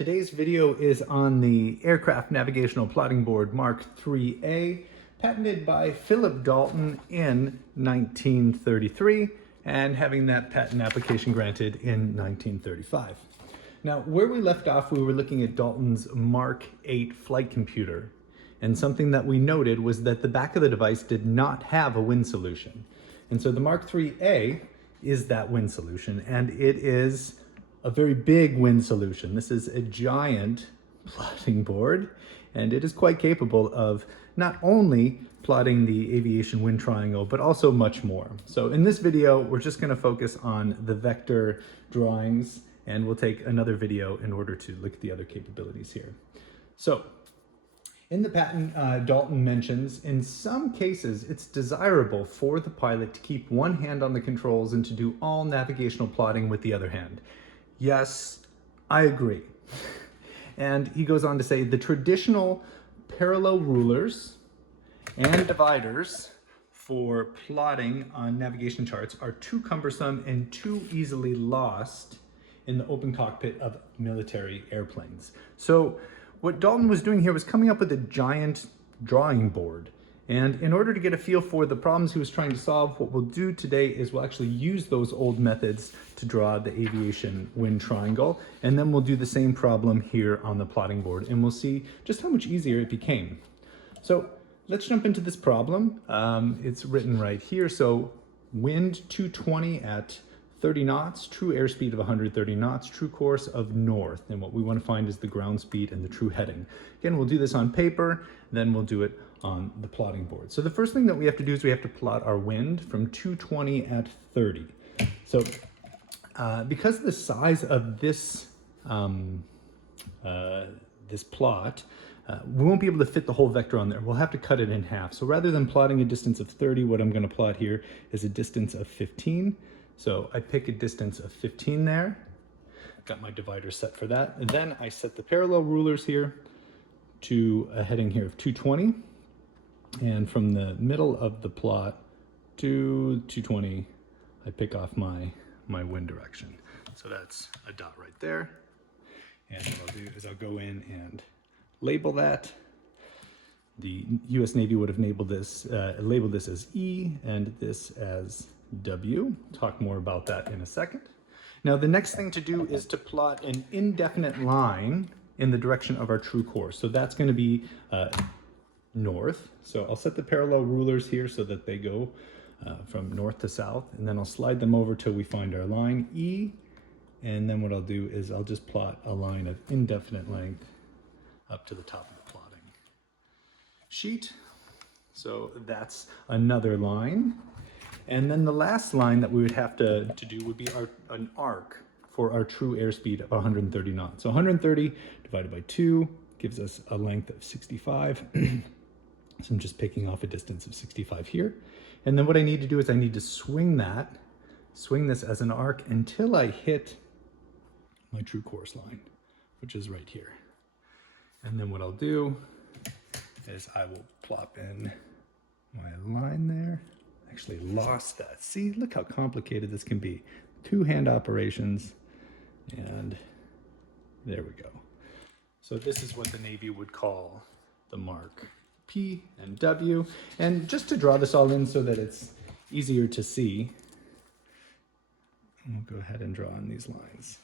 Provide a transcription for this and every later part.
Today's video is on the Aircraft Navigational Plotting Board Mark IIIA, patented by Philip Dalton in 1933, and having that patent application granted in 1935. Now, where we left off, we were looking at Dalton's Mark VIII flight computer, and something that we noted was that the back of the device did not have a wind solution. And so the Mark IIIA is that wind solution, and it is a very big wind solution. This is a giant plotting board, and it is quite capable of not only plotting the aviation wind triangle, but also much more. So in this video, we're just gonna focus on the vector drawings, and we'll take another video in order to look at the other capabilities here. So in the patent, Dalton mentions, in some cases, it's desirable for the pilot to keep one hand on the controls and to do all navigational plotting with the other hand. Yes, I agree. And he goes on to say the traditional parallel rulers and dividers for plotting on navigation charts are too cumbersome and too easily lost in the open cockpit of military airplanes. So what Dalton was doing here was coming up with a giant drawing board. And in order to get a feel for the problems he was trying to solve, what we'll do today is we'll actually use those old methods to draw the aviation wind triangle. And then we'll do the same problem here on the plotting board, and we'll see just how much easier it became. So let's jump into this problem. It's written right here. So wind 220 at 30 knots, true airspeed of 130 knots, true course of north. And what we want to find is the ground speed and the true heading. Again, we'll do this on paper, then we'll do it on the plotting board. So the first thing that we have to do is we have to plot our wind from 220 at 30. So because of the size of this, this plot, we won't be able to fit the whole vector on there. We'll have to cut it in half. So rather than plotting a distance of 30, what I'm going to plot here is a distance of 15. So I pick a distance of 15 there. Got my divider set for that. And then I set the parallel rulers here to a heading here of 220. And from the middle of the plot to 220, I pick off my wind direction. So that's a dot right there. And what I'll do is I'll go in and label that. The US Navy would have labeled this as E and this as W. Talk more about that in a second. Now the next thing to do is to plot an indefinite line in the direction of our true course. So that's going to be north. So I'll set the parallel rulers here so that they go from north to south, and then I'll slide them over till we find our line E, and then what I'll do is I'll just plot a line of indefinite length up to the top of the plotting sheet. So that's another line. And then the last line that we would have to do would be an arc for our true airspeed of 130 knots. So 130 divided by 2 gives us a length of 65. So I'm just picking off a distance of 65 here. And then what I need to do is I need to swing this as an arc until I hit my true course line, which is right here. And then what I'll do is I will plop in my line there. Actually lost that. See, look how complicated this can be. Two-hand operations, and there we go. So this is what the Navy would call the Mark P and W. And just to draw this all in so that it's easier to see, we'll go ahead and draw on these lines.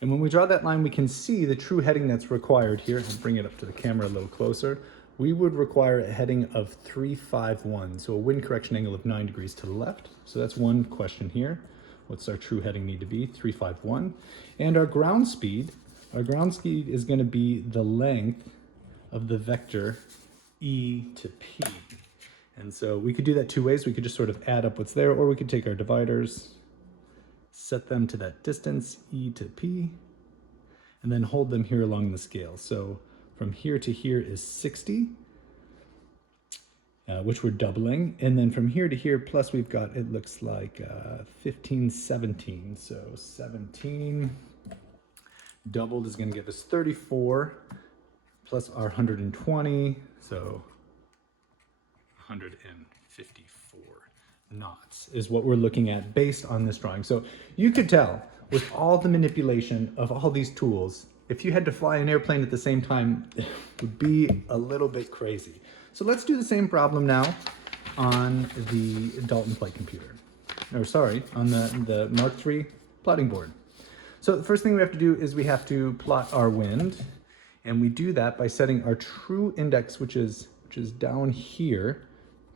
And when we draw that line, we can see the true heading that's required here. I'll bring it up to the camera a little closer. We would require a heading of 351, so a wind correction angle of 9 degrees to the left. So that's one question here. What's our true heading need to be? 351. And our ground speed is going to be the length of the vector E to P. And so we could do that two ways. We could just sort of add up what's there, or we could take our dividers, set them to that distance, E to P, and then hold them here along the scale. So from here to here is 60, which we're doubling. And then from here to here, plus we've got, it looks like 15, 17. So 17 doubled is going to give us 34, plus our 120, so 154 knots is what we're looking at based on this drawing. So you could tell with all the manipulation of all these tools, if you had to fly an airplane at the same time, it would be a little bit crazy. So let's do the same problem now on the Dalton flight computer. Or sorry, on the Mark III plotting board. So the first thing we have to do is we have to plot our wind, and we do that by setting our true index, which is down here,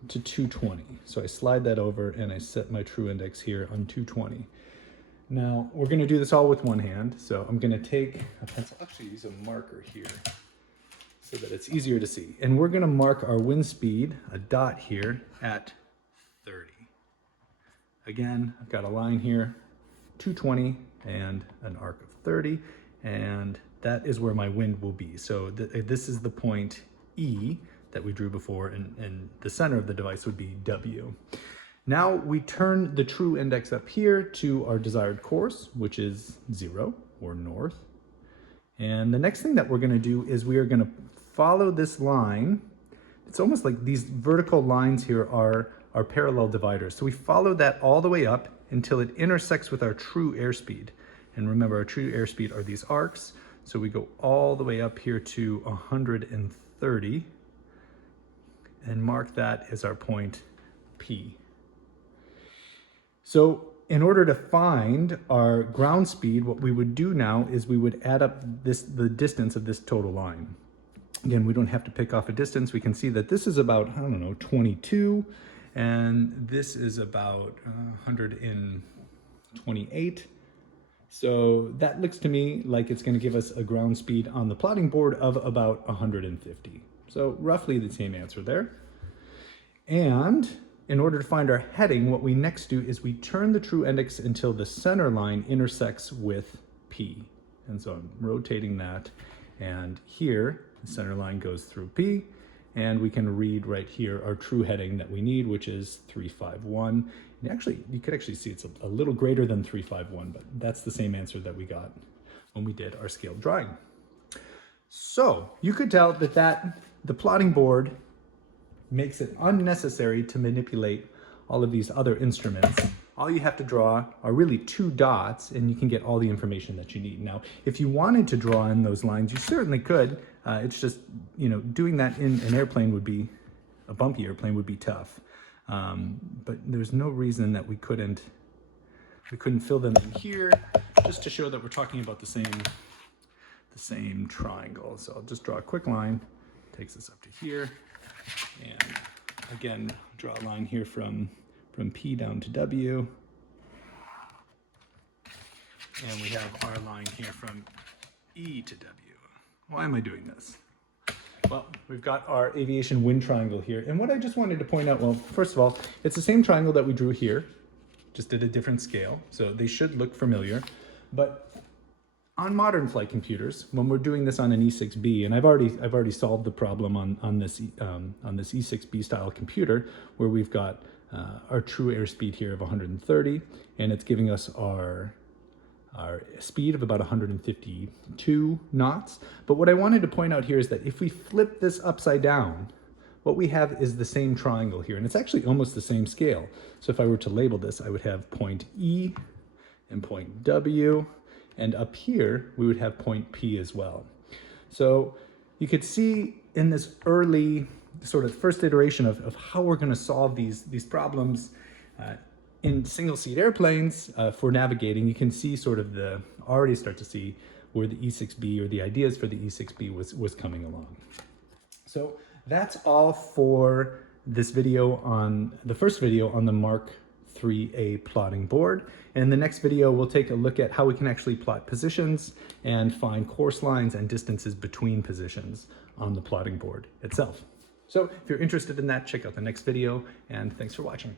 to 220. So I slide that over and I set my true index here on 220. Now we're going to do this all with one hand, so I'm going to take a pencil, actually use a marker here so that it's easier to see. And we're going to mark our wind speed, a dot here, at 30. Again, I've got a line here, 220 and an arc of 30, and that is where my wind will be. So this is the point E that we drew before, and the center of the device would be W. Now we turn the true index up here to our desired course, which is 0 or north. And the next thing that we're going to do is we are going to follow this line. It's almost like these vertical lines here are parallel dividers. So we follow that all the way up until it intersects with our true airspeed. And remember, our true airspeed are these arcs. So we go all the way up here to 130 and mark that as our point P. So in order to find our ground speed, what we would do now is we would add up the distance of this total line. Again, we don't have to pick off a distance. We can see that this is about, I don't know, 22, and this is about 128. So that looks to me like it's going to give us a ground speed on the plotting board of about 150. So roughly the same answer there. And in order to find our heading, what we next do is we turn the true index until the center line intersects with P. And so I'm rotating that, and here the center line goes through P, and we can read right here our true heading that we need, which is 351. And actually, you could actually see it's a little greater than 351, but that's the same answer that we got when we did our scaled drawing. So you could tell that the plotting board makes it unnecessary to manipulate all of these other instruments. All you have to draw are really 2 dots, and you can get all the information that you need. Now, if you wanted to draw in those lines, you certainly could. It's just, doing that in an airplane would be, a bumpy airplane would be tough. But there's no reason that we couldn't fill them in here, just to show that we're talking about the same triangle. So I'll just draw a quick line, takes us up to here. And again, draw a line here from P down to W. And we have our line here from E to W. Why am I doing this? Well, we've got our aviation wind triangle here. And what I just wanted to point out, well, first of all, it's the same triangle that we drew here, just at a different scale. So they should look familiar. But on modern flight computers, when we're doing this on an E6B, and I've already solved the problem on this E6B style computer, where we've got our true airspeed here of 130, and it's giving us our speed of about 152 knots. But what I wanted to point out here is that if we flip this upside down, what we have is the same triangle here, and it's actually almost the same scale. So if I were to label this, I would have point E and point W, and up here we would have point P as well. So you could see in this early sort of first iteration of how we're going to solve these problems in single seat airplanes for navigating, you can see already start to see where the E6B, or the ideas for the E6B was coming along. So that's all for this video the first video on the Mark IIIA plotting board. And in the next video, we'll take a look at how we can actually plot positions and find course lines and distances between positions on the plotting board itself. So if you're interested in that, check out the next video, and thanks for watching.